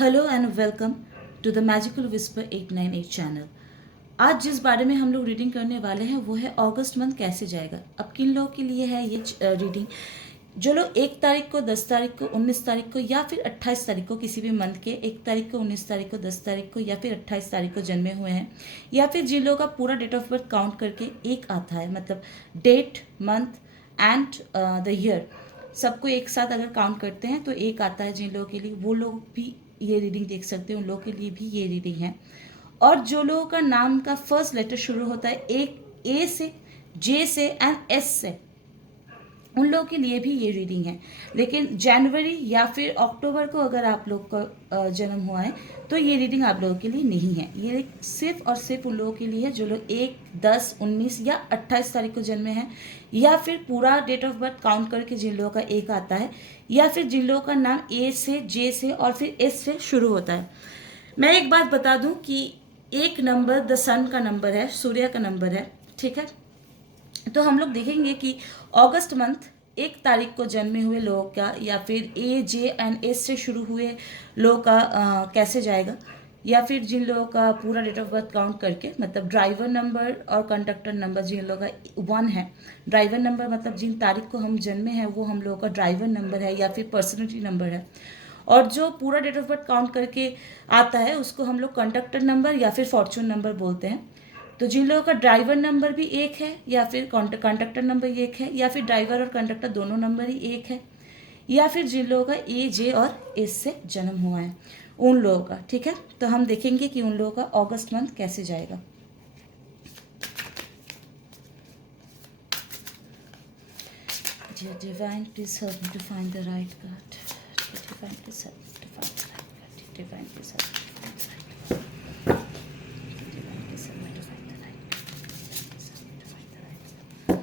Hello and welcome to the magical whisper 898 channel. आज जिस बारे में हम लोग रीडिंग करने वाले हैं वो है अगस्त मंथ कैसे जाएगा। अब किन लोगों के लिए है ये रीडिंग, जो लोग 1 तारीख को, 10 तारीख को, 19 तारीख को या फिर 28 तारीख को, किसी भी मंथ के 1 तारीख को, 19 तारीख को, 10 तारीख को या फिर 28 तारीख को जन्मे हुए हैं, या फिर जिन लोगों का पूरा डेट ऑफ बर्थ काउंट करके एक आता है, मतलब date, month and the year सबको एक साथ अगर काउंट करते हैं तो एक आता है जिन लोगों के लिए, वो लोग भी ये रीडिंग देख सकते हैं, उन लोगों के लिए भी ये रीडिंग है। और जो लोगों का नाम का फर्स्ट लेटर शुरू होता है एक ए से, जे से एंड एस से, उन लोगों के लिए भी ये रीडिंग है। लेकिन जनवरी या फिर अक्टूबर को अगर आप लोग का जन्म हुआ है तो ये रीडिंग आप लोगों के लिए नहीं है। ये सिर्फ और सिर्फ उन लोगों के लिए है जो लोग 1, 10, 19 या 28 तारीख को जन्मे हैं, या फिर पूरा डेट ऑफ बर्थ काउंट करके जिन लोगों का एक आता है, या फिर जिन लोगों का नाम ए से, जे से और फिर एस से शुरू होता है। मैं एक बात बता दूं कि एक नंबर द सन का नंबर है, सूर्य का नंबर है, ठीक है। तो हम लोग देखेंगे कि अगस्त मंथ 1 तारीख को जन्मे हुए लोगों का या फिर ए, जे एंड एस से शुरू हुए लोगों का कैसे जाएगा, या फिर जिन लोगों का पूरा डेट ऑफ बर्थ काउंट करके, मतलब ड्राइवर नंबर और कंडक्टर नंबर जिन लोगों का 1 है, ड्राइवर नंबर मतलब जिन तारीख को हम जन्मे हैं वो हम लोगों का ड्राइवर नंबर है या फिर पर्सनलिटी नंबर है, और जो पूरा डेट ऑफ बर्थ काउंट करके आता है उसको हम लोग कंडक्टर नंबर या फिर फॉर्चून नंबर बोलते हैं। तो जिन लोगों का ड्राइवर नंबर भी एक है या फिर कंडक्टर नंबर एक है, या फिर ड्राइवर और कंडक्टर दोनों नंबर ही एक है, या फिर जिन लोगों का ए, जे और एस से जन्म हुआ है उन लोगों का, ठीक है। तो हम देखेंगे कि उन लोगों का अगस्त मंथ कैसे जाएगा। Dear Divine, please help me to find the right card. Dear Divine, please help me to find the right card. Dear Divine, please help me to find the right card. Dear Divine, please help me to find the right card. Please help me to find the right card.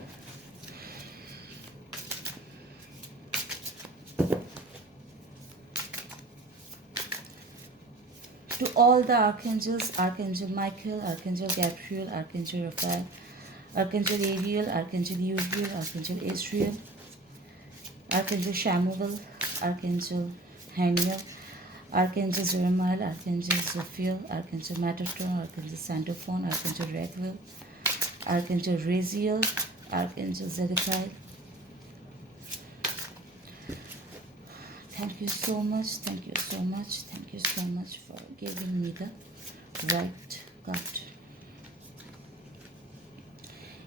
To all the archangels, Archangel Michael, Archangel Gabriel, Archangel Raphael, Archangel Ariel, Archangel Uriel, Archangel Israel, Archangel Shamuel, Archangel Haniel, Archangel Jeremiah, Archangel Zophiel, Archangel Metatron, Archangel Santophon, Archangel Redwell, Archangel Raziel, Archangel Zedekiah. Thank you so much, thank you so much, thank you so much for giving me the right card.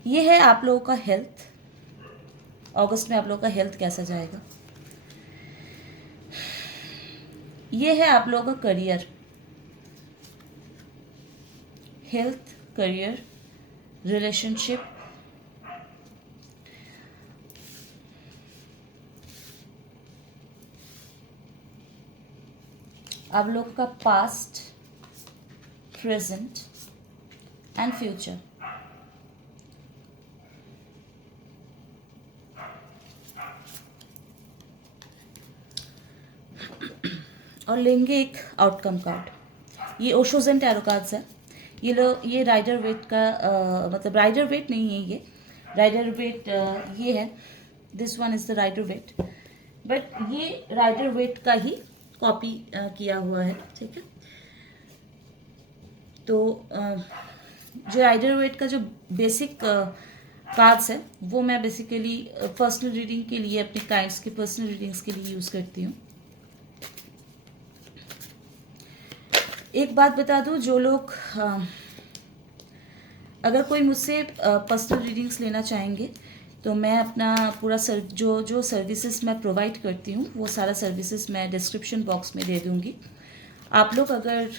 ये है आप लोगों का health. अगस्त में आप लोगों का health कैसा जाएगा। ये है आप लोगों का करियर, हेल्थ, करियर, रिलेशनशिप, आप लोगों का पास्ट, प्रेजेंट एंड फ्यूचर। और लेंगे एक आउटकम कार्ड। ये ओशोज एंड टैरो कार्ड्स है। ये राइडर वेट का मतलब राइडर वेट नहीं है, ये राइडर वेट ये है, this one is the Rider Waite, but ये राइडर वेट का ही कॉपी किया हुआ है, ठीक है। तो जो राइडर वेट का जो बेसिक कार्ड्स है वो मैं बेसिकली पर्सनल रीडिंग के लिए, अपने क्लाइंट्स के पर्सनल रीडिंग्स के लिए यूज़ करती हूँ। एक बात बता दूँ, जो लोग अगर कोई मुझसे पर्सनल रीडिंग्स लेना चाहेंगे तो मैं अपना पूरा जो सर्विसेज मैं प्रोवाइड करती हूँ वो सारा सर्विसेज मैं डिस्क्रिप्शन बॉक्स में दे दूँगी। आप लोग अगर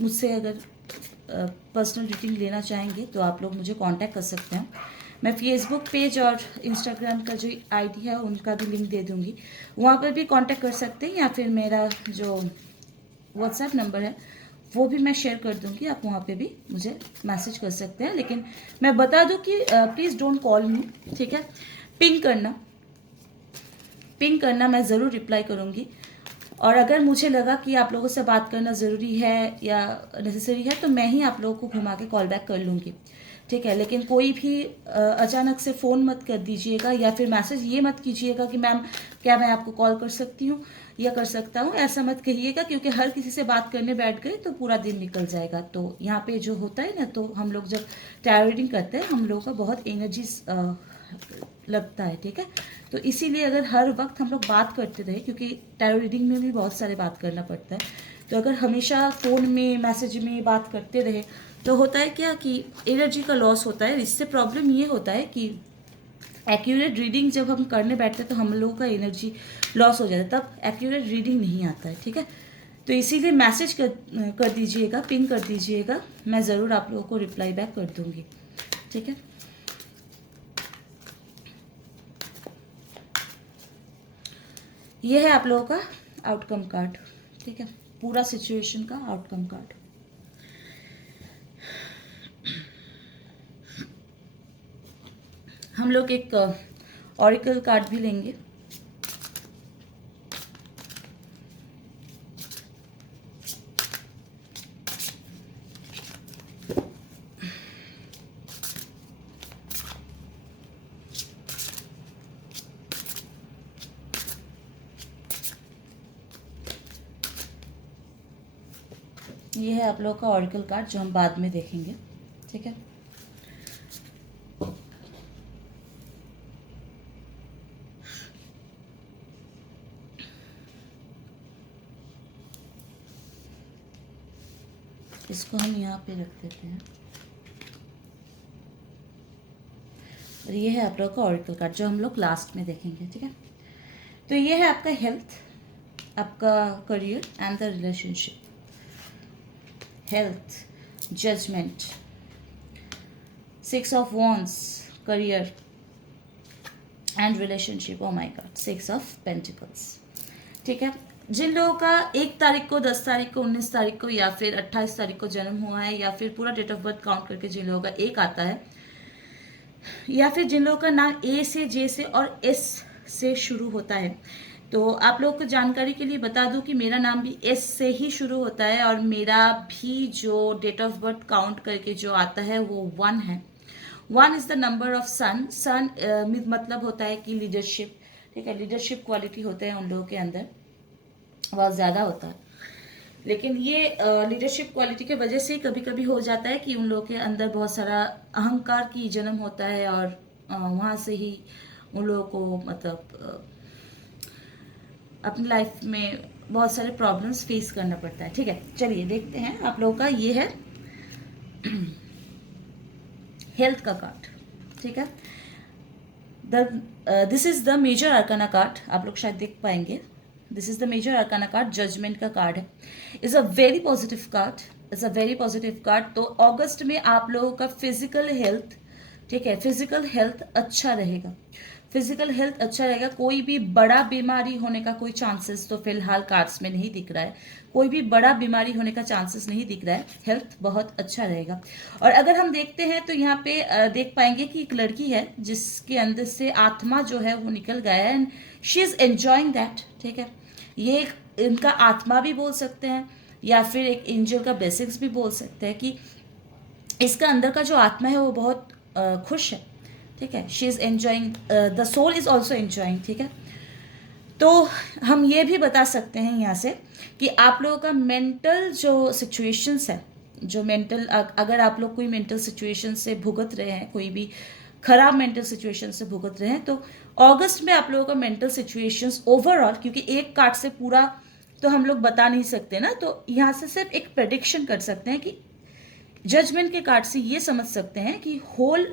मुझसे अगर पर्सनल रीडिंग लेना चाहेंगे तो आप लोग मुझे कांटेक्ट कर सकते हैं। मैं फेसबुक पेज और इंस्टाग्राम का जो आईडी है उनका भी लिंक दे दूँगी, वहाँ पर भी कांटेक्ट कर सकते हैं, या फिर मेरा जो व्हाट्सएप नंबर है वो भी मैं शेयर कर दूंगी, आप वहाँ पे भी मुझे मैसेज कर सकते हैं। लेकिन मैं बता दूं कि प्लीज़ डोंट कॉल मी, ठीक है। पिंग करना मैं ज़रूर रिप्लाई करूँगी, और अगर मुझे लगा कि आप लोगों से बात करना ज़रूरी है या नेसेसरी है तो मैं ही आप लोगों को घुमा के कॉल बैक कर लूँगी, ठीक है। लेकिन कोई भी अचानक से फ़ोन मत कर दीजिएगा, या फिर मैसेज ये मत कीजिएगा कि मैम क्या मैं आपको कॉल कर सकती हूँ, या कर सकता हूँ, ऐसा मत कहिएगा, क्योंकि हर किसी से बात करने बैठ गए तो पूरा दिन निकल जाएगा। तो यहाँ पे जो होता है ना, तो हम लोग जब टैरो रीडिंग करते हैं हम लोगों का बहुत एनर्जी लगता है, ठीक है। तो इसीलिए अगर हर वक्त हम लोग बात करते रहे, क्योंकि टैरो रीडिंग में भी बहुत सारे बात करना पड़ता है, तो अगर हमेशा फ़ोन में मैसेज में बात करते रहे तो होता है क्या कि एनर्जी का लॉस होता है। इससे प्रॉब्लम ये होता है कि एक्यूरेट रीडिंग जब हम करने बैठते हैं तो हम लोगों का एनर्जी लॉस हो जाता है, तब एक्यूरेट रीडिंग नहीं आता है, ठीक है। तो इसीलिए मैसेज कर दीजिएगा, पिंग कर दीजिएगा, मैं ज़रूर आप लोगों को रिप्लाई बैक कर दूँगी, ठीक है। ये है आप लोगों का आउटकम कार्ड, ठीक है, पूरा सिचुएशन का आउटकम कार्ड। हम लोग एक ऑरिकल कार्ड भी लेंगे। ये है आप लोगों का ऑरिकल कार्ड जो हम बाद में देखेंगे, ठीक है। इसको हम यहाँ पे रख देते हैं। और ये है आप लोगों का ऑरिकल कार्ड जो हम लोग लास्ट में देखेंगे, ठीक है। तो ये है आपका हेल्थ, आपका career and the relationship. Health, judgement, 6 of wands, career and relationship. Oh my God, 6 of pentacles, ठीक है। जिन लोगों का 1 तारीख को, 10 तारीख को, 19 तारीख को या फिर 28 तारीख को जन्म हुआ है, या फिर पूरा डेट ऑफ बर्थ काउंट करके जिन लोगों का 1 आता है, या फिर जिन लोगों का नाम ए से, जे से और एस से शुरू होता है, तो आप लोगों को जानकारी के लिए बता दूं कि मेरा नाम भी एस से ही शुरू होता है, और मेरा भी जो डेट ऑफ बर्थ काउंट करके जो आता है वो 1 है। 1 is the number of sun. Sun मतलब होता है कि लीडरशिप, ठीक है, लीडरशिप क्वालिटी होते हैं उन लोगों के अंदर, बहुत ज़्यादा होता है। लेकिन ये लीडरशिप क्वालिटी के वजह से कभी कभी हो जाता है कि उन लोगों के अंदर बहुत सारा अहंकार की जन्म होता है, और वहाँ से ही उन लोगों को मतलब अपनी लाइफ में बहुत सारे प्रॉब्लम्स फेस करना पड़ता है, ठीक है। चलिए देखते हैं आप लोगों का। ये है हेल्थ का कार्ड, ठीक है। This is the major arcana card, आप लोग शायद देख पाएंगे। This is the major arcana card, judgement का कार्ड है। Is a very positive card, is a very positive card. तो अगस्त में आप लोगों का फिजिकल हेल्थ, ठीक है, फिजिकल हेल्थ अच्छा रहेगा, फिजिकल हेल्थ अच्छा रहेगा। कोई भी बड़ा बीमारी होने का कोई चांसेस तो फिलहाल कार्ड्स में नहीं दिख रहा है, कोई भी बड़ा बीमारी होने का चांसेस नहीं दिख रहा है। हेल्थ बहुत अच्छा रहेगा। और अगर हम देखते हैं तो यहाँ पे देख पाएंगे कि एक लड़की है जिसके अंदर से आत्मा जो है वो निकल गया है, and she is enjoying that, ठीक है। ये एक इनका आत्मा भी बोल सकते हैं, या फिर एक एंजल का ब्लेसिंग्स भी बोल सकते हैं कि इसका अंदर का जो आत्मा है वो बहुत खुश है, ठीक है। She is enjoying, the soul is also enjoying, ठीक है। तो हम ये भी बता सकते हैं यहाँ से कि आप लोगों का मेंटल जो सिचुएशंस है, जो मेंटल, अगर आप लोग कोई मेंटल सिचुएशन से भुगत रहे हैं, कोई भी खराब मेंटल सिचुएशन से भुगत रहे हैं, तो अगस्त में आप लोगों का मेंटल सिचुएशंस ओवरऑल, क्योंकि एक कार्ड से पूरा तो हम लोग बता नहीं सकते ना, तो यहाँ से सिर्फ एक प्रेडिक्शन कर सकते हैं कि जजमेंट के कार्ड से ये समझ सकते हैं कि होल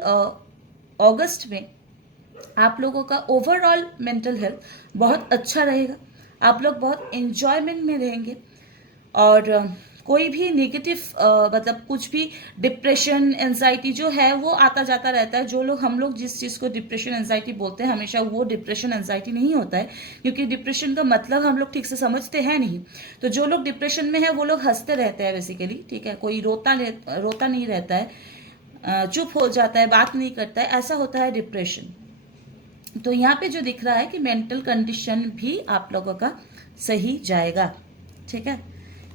अगस्त में आप लोगों का ओवरऑल मेंटल हेल्थ बहुत अच्छा रहेगा। आप लोग बहुत एंजॉयमेंट में रहेंगे, और कोई भी नेगेटिव मतलब कुछ भी डिप्रेशन, एंजाइटी जो है वो आता जाता रहता है। जो लोग, हम लोग जिस चीज़ को डिप्रेशन, एंजाइटी बोलते हैं, हमेशा वो डिप्रेशन, एंजाइटी नहीं होता है, क्योंकि डिप्रेशन का मतलब हम लोग ठीक से समझते हैं नहीं। तो जो लोग डिप्रेशन में है वो लोग हंसते रहते हैं बेसिकली, ठीक है। कोई रोता नहीं रहता है, चुप हो जाता है, बात नहीं करता है, ऐसा होता है डिप्रेशन। तो यहाँ पे जो दिख रहा है कि मेंटल कंडीशन भी आप लोगों का सही जाएगा, ठीक है।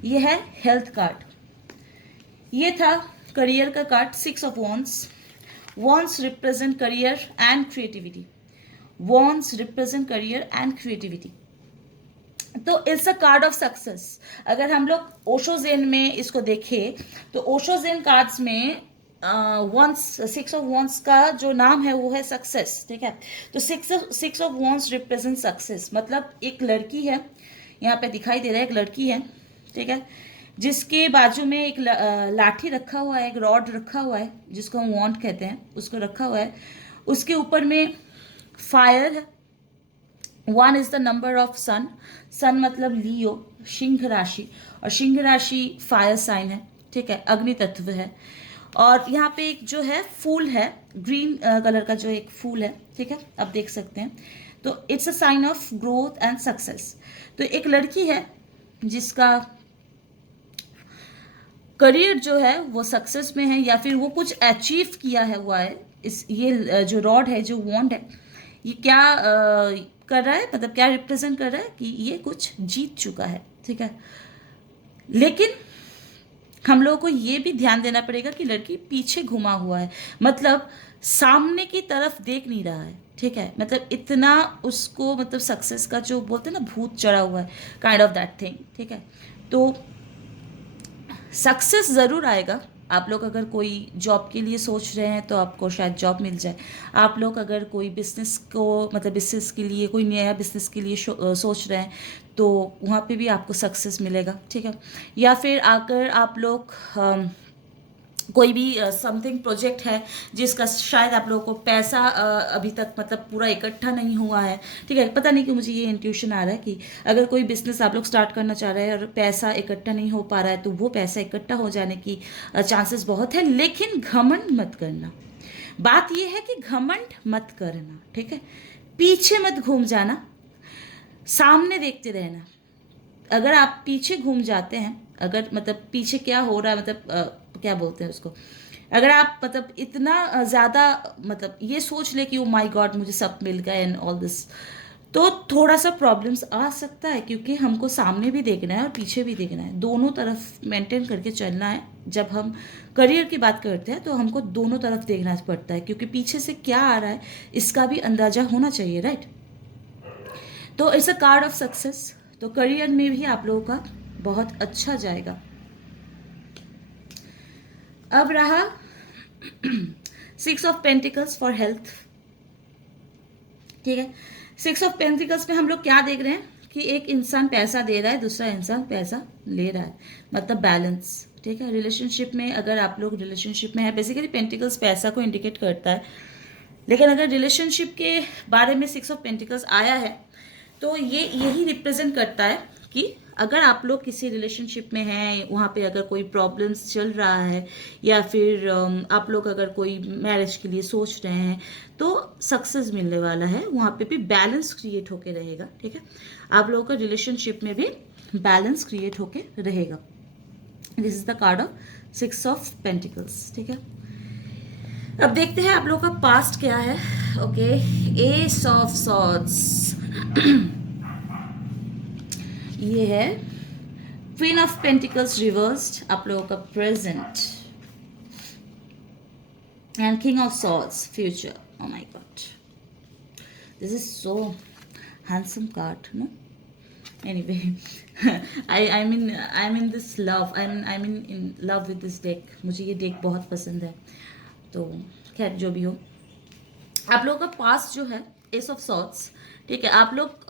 ये है हेल्थ कार्ड। ये था करियर का card, 6 of wands. Wands represent career and creativity, wands represent career and creativity. तो it's a card of success. अगर हम लोग ओशो ज़ेन में इसको देखें तो ओशो ज़ेन कार्ड्स में वंस, सिक्स ऑफ वंस का जो नाम है वो है सक्सेस, ठीक है। तो six of wands represent success, मतलब एक लड़की है, यहाँ पे दिखाई दे रहा है एक लड़की है, ठीक है, जिसके बाजू में एक लाठी रखा हुआ है, एक रॉड रखा हुआ है जिसको हम वॉन्ट कहते हैं, उसको रखा हुआ है। उसके ऊपर में फायर है। One is the number of sun, sun मतलब लियो, सिंह राशि, और सिंह राशि फायर साइन है, ठीक है, अग्नि तत्व है। और यहाँ पे एक जो है फूल है, ग्रीन कलर का जो एक फूल है, ठीक है, आप देख सकते हैं। तो it's a sign of growth and success. तो एक लड़की है जिसका करियर जो है वो सक्सेस में है, या फिर वो कुछ अचीव किया है हुआ है। इस ये जो रॉड है, जो वॉन्ड है, ये क्या कर रहा है, मतलब क्या रिप्रेजेंट कर रहा है कि ये कुछ जीत चुका है, ठीक है। लेकिन हम लोगों को ये भी ध्यान देना पड़ेगा कि लड़की पीछे घुमा हुआ है, मतलब सामने की तरफ देख नहीं रहा है, ठीक है, मतलब इतना उसको, मतलब सक्सेस का जो बोलते हैं ना भूत चढ़ा हुआ है, काइंड ऑफ दैट थिंग, ठीक है। तो सक्सेस ज़रूर आएगा। आप लोग अगर कोई जॉब के लिए सोच रहे हैं तो आपको शायद जॉब मिल जाए। आप लोग अगर कोई बिज़नेस को, मतलब बिज़नेस के लिए, कोई नया बिज़नेस के लिए सोच रहे हैं तो वहाँ पे भी आपको सक्सेस मिलेगा, ठीक है। या फिर अगर आप लोग कोई भी समथिंग प्रोजेक्ट है जिसका शायद आप लोगों को पैसा अभी तक मतलब पूरा इकट्ठा नहीं हुआ है, ठीक है, पता नहीं कि मुझे ये इंट्यूशन आ रहा है कि अगर कोई बिजनेस आप लोग स्टार्ट करना चाह रहे हैं और पैसा इकट्ठा नहीं हो पा रहा है, तो वो पैसा इकट्ठा हो जाने की चांसेस बहुत है। लेकिन घमंड मत करना, बात ये है कि घमंड मत करना, ठीक है, पीछे मत घूम जाना, सामने देखते रहना। अगर आप पीछे घूम जाते हैं, अगर मतलब पीछे क्या हो रहा है, मतलब क्या बोलते हैं उसको, अगर आप मतलब इतना ज़्यादा मतलब ये सोच ले कि ओ माय गॉड मुझे सब मिल गया एंड ऑल दिस, तो थोड़ा सा प्रॉब्लम्स आ सकता है, क्योंकि हमको सामने भी देखना है और पीछे भी देखना है, दोनों तरफ मेंटेन करके चलना है। जब हम करियर की बात करते हैं तो हमको दोनों तरफ देखना पड़ता है, क्योंकि पीछे से क्या आ रहा है इसका भी अंदाज़ा होना चाहिए, राइट। तो it's a card of success. तो करियर में भी आप लोगों का बहुत अच्छा जाएगा। अब रहा six of pentacles for health, ठीक है। सिक्स ऑफ पेंटिकल्स में हम लोग क्या देख रहे हैं कि एक इंसान पैसा दे रहा है, दूसरा इंसान पैसा ले रहा है, मतलब बैलेंस, ठीक है। रिलेशनशिप में अगर आप लोग रिलेशनशिप में है, बेसिकली पेंटिकल्स पैसा को इंडिकेट करता है, लेकिन अगर रिलेशनशिप के बारे में सिक्स ऑफ पेंटिकल्स आया है तो ये यही रिप्रेजेंट करता है कि अगर आप लोग किसी रिलेशनशिप में हैं, वहाँ पे अगर कोई प्रॉब्लम्स चल रहा है, या फिर आप लोग अगर कोई मैरिज के लिए सोच रहे हैं, तो सक्सेस मिलने वाला है, वहाँ पे भी बैलेंस क्रिएट होके रहेगा, ठीक है। आप लोगों का रिलेशनशिप में भी बैलेंस क्रिएट होके रहेगा। This is the card of six of pentacles, ठीक है। अब देखते हैं आप लोगों का पास्ट क्या है। ओके, एस ऑफ सॉर्ड्स ये है, क्वीन ऑफ पेंटिकल्स रिवर्स्ड आप लोगों का present, and king of swords future. Oh my God, this is so handsome card, no? Anyway, I'm in this love. I'm in love with this deck. मुझे ये deck बहुत पसंद है। तो खैर जो भी हो, आप लोगों का पास जो है एस ऑफ सॉर्ड्स, ठीक है। आप लोग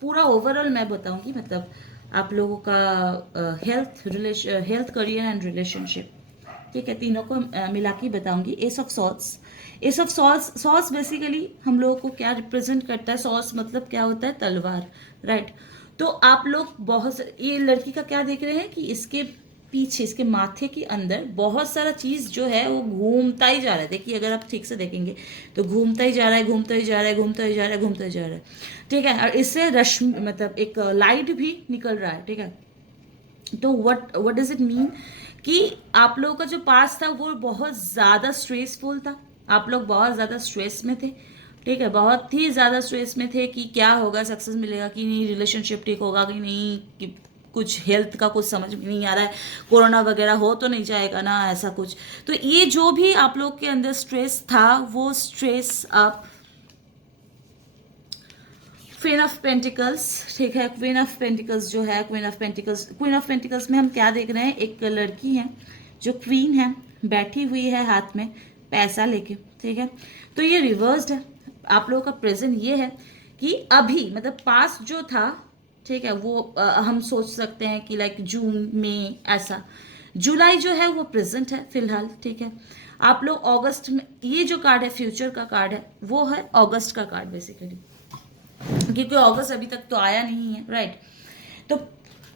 पूरा ओवरऑल मैं बताऊंगी, मतलब आप लोगों का हेल्थ करियर एंड रिलेशनशिप, ठीक है, तीनों को मिला के बताऊंगी। S of swords, S of swords, swords basically हम लोगों को क्या रिप्रेजेंट करता है, सॉर्ड्स मतलब क्या होता है, तलवार, राइट। तो आप लोग बहुत, ये लड़की का क्या देख रहे हैं कि इसके पीछे, इसके माथे के अंदर बहुत सारा चीज़ जो है वो घूमता ही जा रहा है। देखिए अगर आप ठीक से देखेंगे तो घूमता ही जा रहा है, घूमता ही जा रहा है, घूमता ही जा रहा है, घूमता ही जा रहा है, ठीक है। और इससे रश्मि, मतलब एक लाइट भी निकल रहा है, ठीक है। तो व्हाट डज इट मीन कि आप लोगों का जो पास था वो बहुत ज़्यादा स्ट्रेसफुल था, आप लोग बहुत ज़्यादा स्ट्रेस में थे, ठीक है, बहुत ही ज़्यादा स्ट्रेस में थे कि क्या होगा, सक्सेस मिलेगा कि नहीं, रिलेशनशिप ठीक होगा कि नहीं, कि कुछ हेल्थ का कुछ समझ में नहीं आ रहा है, कोरोना वगैरह हो तो नहीं जाएगा ना, ऐसा कुछ। तो ये जो भी आप लोग के अंदर स्ट्रेस था, वो स्ट्रेस आप क्वीन ऑफ पेंटिकल्स, ठीक है। क्वीन ऑफ पेंटिकल्स जो है, क्वीन ऑफ पेंटिकल्स में हम क्या देख रहे हैं, एक लड़की है जो क्वीन है, बैठी हुई है हाथ में पैसा लेके, ठीक है। तो ये रिवर्स्ड है। आप लोगों का प्रेजेंट ये है कि अभी मतलब पास्ट जो था, ठीक है, वो हम सोच सकते हैं कि लाइक जून में ऐसा। जुलाई जो है वो प्रेजेंट है फिलहाल, ठीक है। आप लोग अगस्त में, ये जो कार्ड है फ्यूचर का कार्ड है, वो है अगस्त का कार्ड बेसिकली, क्योंकि अगस्त अभी तक तो आया नहीं है, राइट। तो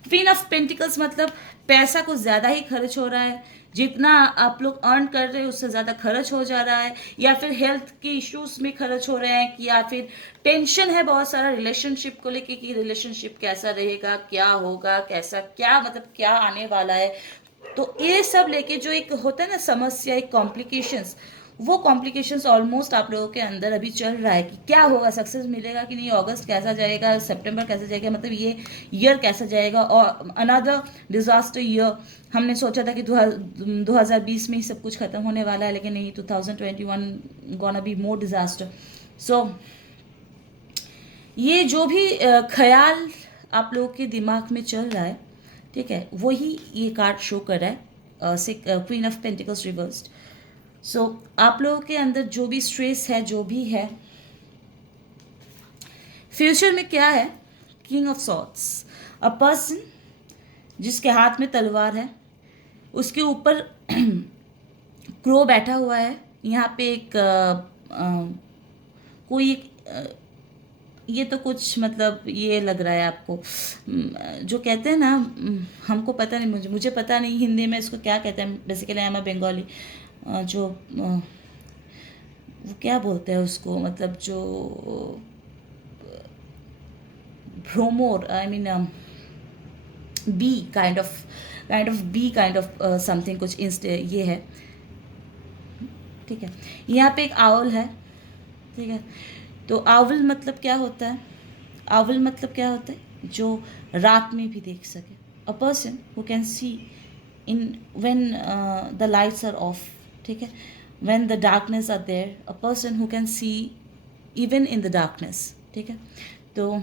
क्वीन ऑफ पेंटिकल्स मतलब पैसा कुछ ज़्यादा ही खर्च हो रहा है, जितना आप लोग अर्न कर रहे हैं उससे ज़्यादा खर्च हो जा रहा है, या फिर हेल्थ के इश्यूज में खर्च हो रहे हैं, कि या फिर टेंशन है बहुत सारा रिलेशनशिप को लेके कि रिलेशनशिप कैसा रहेगा, क्या होगा, कैसा क्या मतलब क्या आने वाला है। तो ये सब लेके जो एक होता है ना समस्या, एक कॉम्प्लिकेशंस, वो कॉम्प्लिकेशंस ऑलमोस्ट आप लोगों के अंदर अभी चल रहा है कि क्या होगा, सक्सेस मिलेगा कि नहीं, अगस्त कैसा जाएगा, सितंबर कैसा जाएगा, मतलब ये ईयर कैसा जाएगा। और अनदर डिजास्टर ईयर, हमने सोचा था कि 2020 में ही सब कुछ खत्म होने वाला है, लेकिन नहीं, 2021 गोना बी मोर डिजास्टर। सो ये जो भी ख्याल आप लोगों के दिमाग में चल रहा है, ठीक है, वही ये कार्ड शो कर रहा है, क्वीन ऑफ पेंटिकल्स रिवर्स्ड। सो आप लोगों के अंदर जो भी स्ट्रेस है, जो भी है, फ्यूचर में क्या है, king of swords, a person जिसके हाथ में तलवार है, उसके ऊपर क्रो बैठा हुआ है। यहाँ पे एक कोई एक ये तो कुछ मतलब ये लग रहा है आपको, जो कहते हैं ना, हमको पता नहीं, मुझे पता नहीं हिंदी में इसको क्या कहते हैं, basically I am a Bengali, जो वो क्या बोलते हैं उसको, मतलब जो भ्रोमोर, I mean bee kind of bee kind of something कुछ ये है, ठीक है। यहाँ पे एक आउल है, ठीक है। तो आउल मतलब क्या होता है, आउल मतलब क्या होता है, जो रात में भी देख सके, a person who can see in when the lights are off, ठीक है, when the darkness are there, a person who can see even in the darkness, ठीक है। तो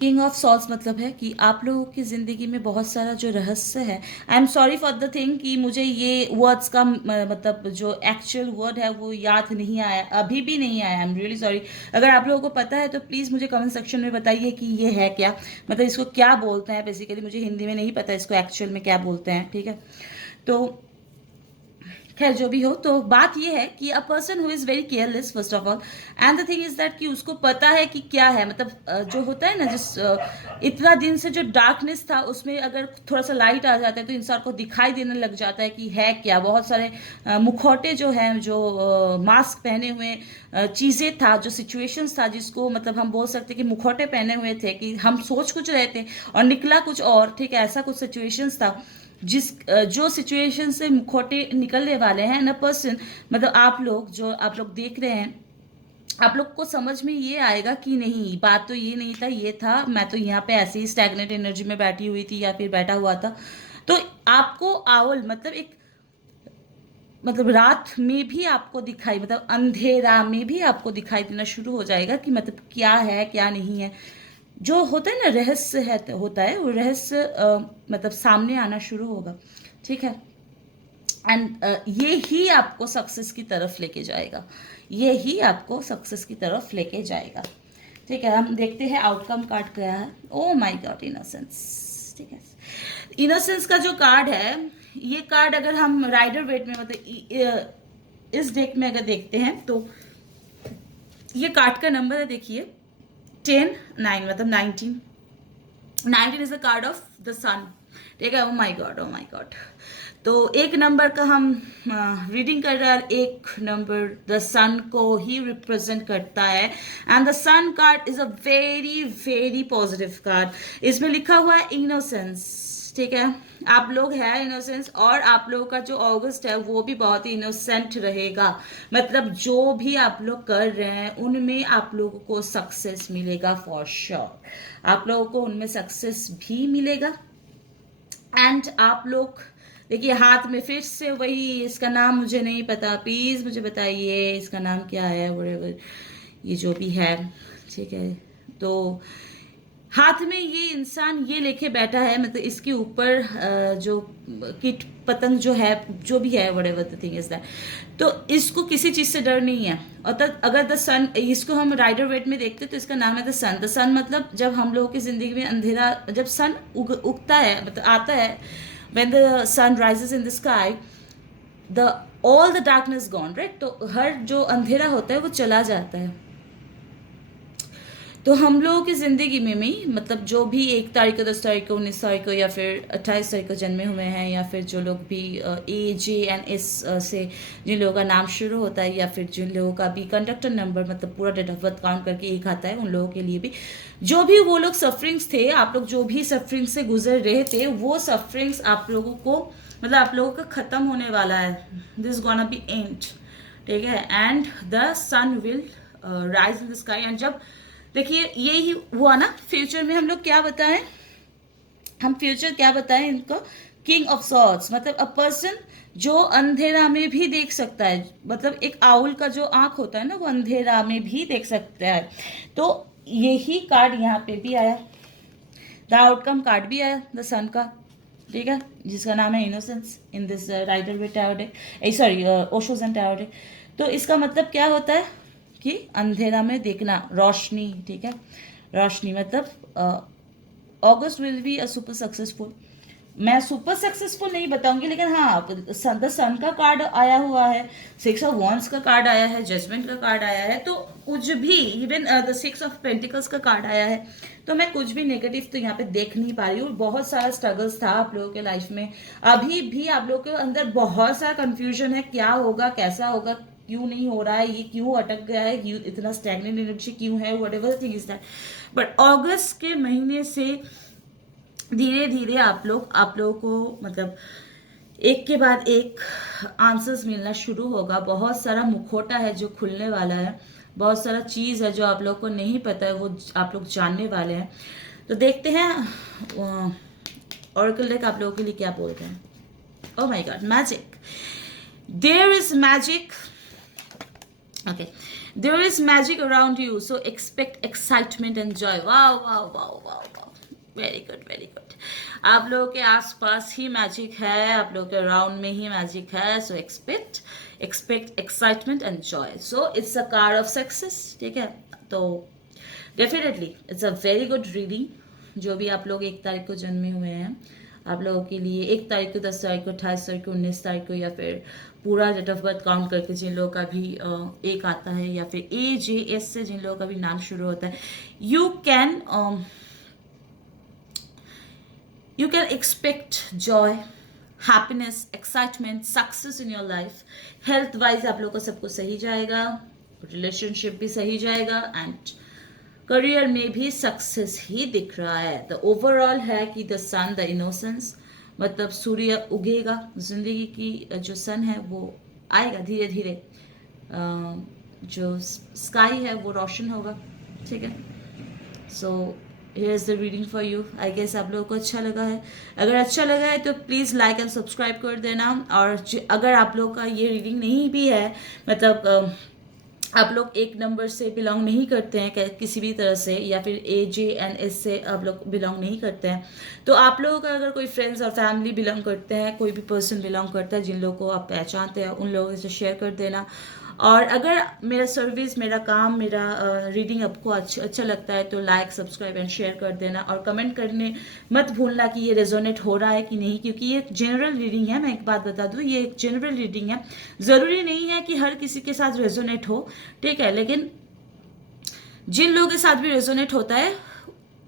किंग ऑफ सॉल्स मतलब है कि आप लोगों की ज़िंदगी में बहुत सारा जो रहस्य है, I am sorry for the thing कि मुझे ये वर्ड्स का मतलब जो एक्चुअल वर्ड है वो याद नहीं आया, अभी भी नहीं आया, आई एम रियली सॉरी। अगर आप लोगों को पता है तो प्लीज़ मुझे कमेंट सेक्शन में बताइए कि ये है क्या, मतलब इसको क्या बोलते हैं, बेसिकली मुझे हिंदी में नहीं पता इसको एक्चुअल में क्या बोलते हैं, ठीक है। तो खैर जो भी हो, तो बात ये है कि अ person who is very careless first of all, and the thing is that कि उसको पता है कि क्या है, मतलब जो होता है ना, जिस इतना दिन से जो डार्कनेस था उसमें अगर थोड़ा सा लाइट आ जाता है तो इंसान को दिखाई देने लग जाता है कि है क्या। बहुत सारे मुखौटे जो हैं, जो मास्क पहने हुए चीज़ें था, जो सिचुएशंस था, जिसको मतलब हम बोल सकते कि मुखौटे पहने हुए थे कि हम सोच कुछ रहे थे और निकला कुछ और, ठीक है, ऐसा कुछ सिचुएशंस था, जिस जो सिचुएशन से मुखौटे निकलने वाले हैं ना पर्सन, मतलब आप लोग देख रहे हैं, आप लोग को समझ में ये आएगा कि नहीं, बात तो ये नहीं था, ये था, मैं तो यहाँ पे ऐसे ही स्टैग्नेंट एनर्जी में बैठी हुई थी या फिर बैठा हुआ था। तो आपको आउल मतलब एक, मतलब रात में भी आपको दिखाई, मतलब अंधेरा में भी आपको दिखाई देना शुरू हो जाएगा कि मतलब क्या है क्या नहीं है, जो होता है ना रहस्य है, होता है वो रहस्य मतलब सामने आना शुरू होगा, ठीक है। एंड ये ही आपको सक्सेस की तरफ लेके जाएगा, ये ही आपको सक्सेस की तरफ लेके जाएगा, ठीक है। हम देखते हैं आउटकम कार्ड क्या है। ओ माय गॉड, इनोसेंस, ठीक है। इनोसेंस का जो कार्ड है, ये कार्ड अगर हम राइडर वेट में मतलब इस डेक में अगर देखते हैं तो ये कार्ड का नंबर है, देखिए 10 9 मतलब 19 is the card of the sun, ठीक है। Oh my God, oh my God. तो एक नंबर का हम रीडिंग कर रहे हैं, एक नंबर द सन को ही रिप्रेजेंट करता है, and the sun card is a very very positive card. इसमें लिखा हुआ है इनोसेंस, ठीक है। आप लोग हैं इनोसेंस, और आप लोगों का जो अगस्त है वो भी बहुत ही इनोसेंट रहेगा, मतलब जो भी आप लोग कर रहे हैं उनमें आप लोगों को सक्सेस मिलेगा फॉर श्योर, आप लोगों को उनमें सक्सेस भी मिलेगा। एंड आप लोग देखिए हाथ में फिर से वही, इसका नाम मुझे नहीं पता, प्लीज मुझे बताइए इसका नाम क्या है, व्हाटएवर ये जो भी है, ठीक है। तो हाथ में ये इंसान ये लेके बैठा है, मतलब इसके ऊपर जो कीट पतंग जो है, जो भी है, whatever the thing is that, तो इसको किसी चीज से डर नहीं है। और तब अगर द सन, इसको हम राइडर वेट में देखते तो इसका नाम है द सन। द सन मतलब जब हम लोगों की जिंदगी में अंधेरा, जब सन उगता है, मतलब आता है, when the sun rises in the sky, the all the darkness gone, right. तो हर जो अंधेरा होता है वो चला जाता है। तो हम लोगों की ज़िंदगी में भी, मतलब जो भी 1 तारीख को, 10 तारीख को, 19 तारीख को, या फिर 28 तारीख को जन्मे हुए हैं, या फिर जो लोग भी AJNS से जिन लोगों का नाम शुरू होता है, या फिर जिन लोगों का भी कंडक्टर नंबर, मतलब पूरा डेट ऑफ बर्थ काउंट करके एक आता है, उन लोगों के लिए भी, जो भी वो लोग सफरिंग्स थे, आप लोग जो भी सफरिंग्स से गुजर रहे थे, वो सफरिंग्स आप लोगों को, मतलब आप लोगों का ख़त्म होने वाला है। दिस गोना बी एंड, ठीक है। And the sun will rise in the sky. एंड जब देखिए यही हुआ ना, फ्यूचर में हम लोग क्या बताएं, हम फ्यूचर क्या बताएं इनको, किंग ऑफ सॉर्ड्स, मतलब अ पर्सन जो अंधेरा में भी देख सकता है, मतलब एक आउल का जो आंख होता है ना, वो अंधेरा में भी देख सकता है। तो यही कार्ड यहाँ पे भी आया, द आउटकम कार्ड भी आया द सन का, ठीक है, जिसका नाम है innocence in this Rider with tarot deck, sorry Osho's and tarot deck. तो इसका मतलब क्या होता है कि अंधेरा में देखना, रोशनी, ठीक है, रोशनी, मतलब August will be a super successful. मैं सुपर सक्सेसफुल नहीं बताऊंगी, लेकिन हाँ, द सन का कार्ड आया हुआ है, 6 ऑफ वॉन्ड्स का कार्ड आया है, जजमेंट का कार्ड आया है, तो कुछ भी, इवन द 6 ऑफ पेंटिकल्स का कार्ड आया है, तो मैं कुछ भी नेगेटिव तो यहाँ पे देख नहीं पा रही हूँ। बहुत सारा स्ट्रगल्स था आप लोगों के लाइफ में, अभी भी आप लोगों के अंदर बहुत सारा कंफ्यूजन है, क्या होगा, कैसा होगा, क्यों नहीं हो रहा है, ये क्यों अटक गया है, क्यों इतना स्टैग्नेंट एनर्जी क्यों है, whatever thing is that. But अगस्त के महीने से धीरे धीरे आप लोगों को, मतलब एक के बाद एक आंसर्स मिलना शुरू होगा। बहुत सारा मुखौटा है जो खुलने वाला है, बहुत सारा चीज़ है जो आप लोग को नहीं पता है, वो आप लोग जानने वाले हैं। तो देखते हैं ऑरेकल डेक आप लोगों के लिए क्या बोलते हैं। Oh my God, magic, there is magic, okay, there is magic around you, so expect excitement and joy. Wow, wow, wow, wow, wow, very good, very good. आप लोगों के आसपास ही मैजिक है, आप लोगों के अराउंड में ही मैजिक है, so expect excitement and joy. So it's a card of success, ठीक है। तो definitely it's a very good reading. जो भी आप लोग 1 तारीख को जन्मे हुए हैं, आप लोगों के लिए 1 तारीख को, 10 तारीख को, 28 तारीख को, 19 तारीख को, या फिर पूरा डेट ऑफ बर्थ काउंट करके जिन लोगों का भी एक आता है, या फिर AJS से जिन लोगों का भी नाम शुरू होता है, you can expect Joy, happiness, excitement, success in your life. Health wise आप लोग का सब कुछ सही जाएगा, रिलेशनशिप भी सही जाएगा, एंड करियर में भी सक्सेस ही दिख रहा है। द ओवरऑल है कि द सन, द इनोसेंस, मतलब सूर्य उगेगा, जिंदगी की जो सन है वो आएगा धीरे धीरे, जो स्काई है वो रोशन होगा, ठीक है। So here is the reading for you. I guess आप लोगों को अच्छा लगा है। अगर अच्छा लगा है तो प्लीज़ लाइक एंड सब्सक्राइब कर देना। और अगर आप लोगों का ये रीडिंग नहीं भी है, मतलब आप लोग एक नंबर से बिलोंग नहीं करते हैं किसी भी तरह से, या फिर AJNS से आप लोग बिलोंग नहीं करते हैं, तो आप लोगों का अगर कोई फ्रेंड्स और फैमिली बिलोंग करते हैं, कोई भी पर्सन बिलोंग करता है जिन लोगों को आप पहचानते हैं, उन लोगों से शेयर कर देना। और अगर मेरा सर्विस, मेरा काम, मेरा रीडिंग आपको अच्छा लगता है तो लाइक, सब्सक्राइब एंड शेयर कर देना। और कमेंट करने मत भूलना कि ये रेजोनेट हो रहा है कि नहीं, क्योंकि ये जनरल रीडिंग है। मैं एक बात बता दूं, ये एक जनरल रीडिंग है, ज़रूरी नहीं है कि हर किसी के साथ रेजोनेट हो, ठीक है। लेकिन जिन लोगों के साथ भी रेजोनेट होता है,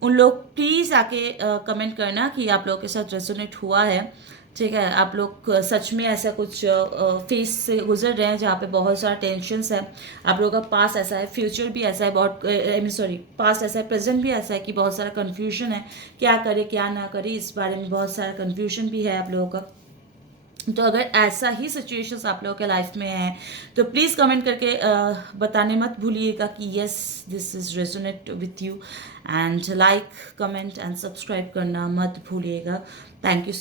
उन लोग प्लीज़ आके कमेंट करना कि आप लोगों के साथ रेजोनेट हुआ है, ठीक है। आप लोग सच में ऐसा कुछ फेस से गुजर रहे हैं जहाँ पे बहुत सारा टेंशन्स है, आप लोगों का पास ऐसा है, फ्यूचर भी ऐसा है, बहुत पास ऐसा है, प्रेजेंट भी ऐसा है कि बहुत सारा कन्फ्यूजन है, क्या करे क्या ना करे, इस बारे में बहुत सारा कन्फ्यूजन भी है आप लोगों का। तो अगर ऐसा ही सिचुएशंस आप लोगों के लाइफ में है तो प्लीज़ कमेंट करके बताने मत भूलिएगा कि yes this is resonate with you, and like, comment and subscribe करना मत भूलिएगा। Thank you.